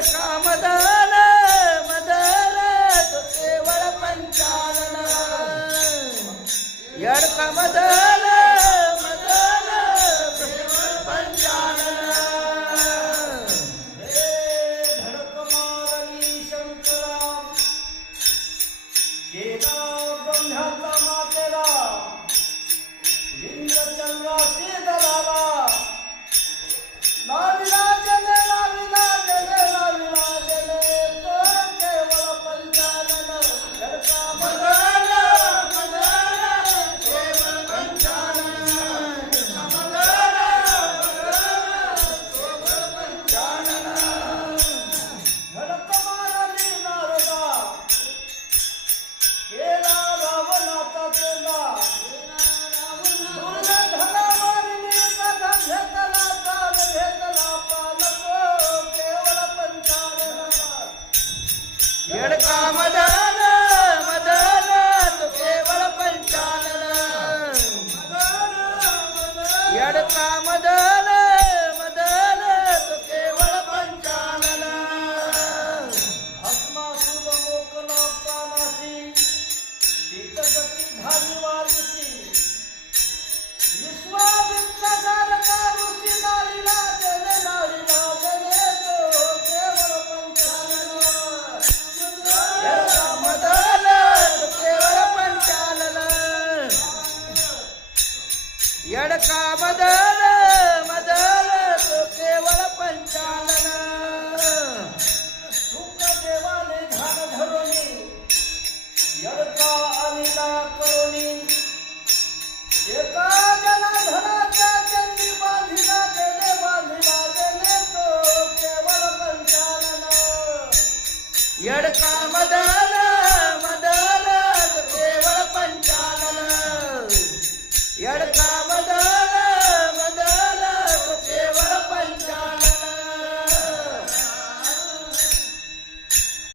येडका मदन मदन तो केवळ पंचानन येडका मदन मदन केवळ पंचानन धडक मारली शंकरा केला ब्रह्म्याचा मातेला इंद्रचंद्राशी दराला लाविलाजने लाविलाजने लाविलाजने तो केवळ पंचानन येडका मदन मदन केवळ पंचानन येडका मदन मदन केवळ पंचानन धडक मारली नारदा केला रावणाचा चेला धडा मारली कथा घेतला काल घेतला पालको केवळ पंचानन येडका मदन मदन तो केवळ पंचानन येडका मदन मदन तो केवळ पंचानन भस्मासुर मोकला प्राणाशी शीतगती झाली वारीची विश्वामित्रसारखा ऋषी नारीला जने तो केवळ पंचानन येडका मदन तो केवळ पंचानन येडका मदन मदन तो केवळ पंचानन देवाने ध्यान धरोनी येडका अनिला करोनी एका जनार्दनाच्या चंदी बांधिला देणे तो केवळ पंचानन येडका मदन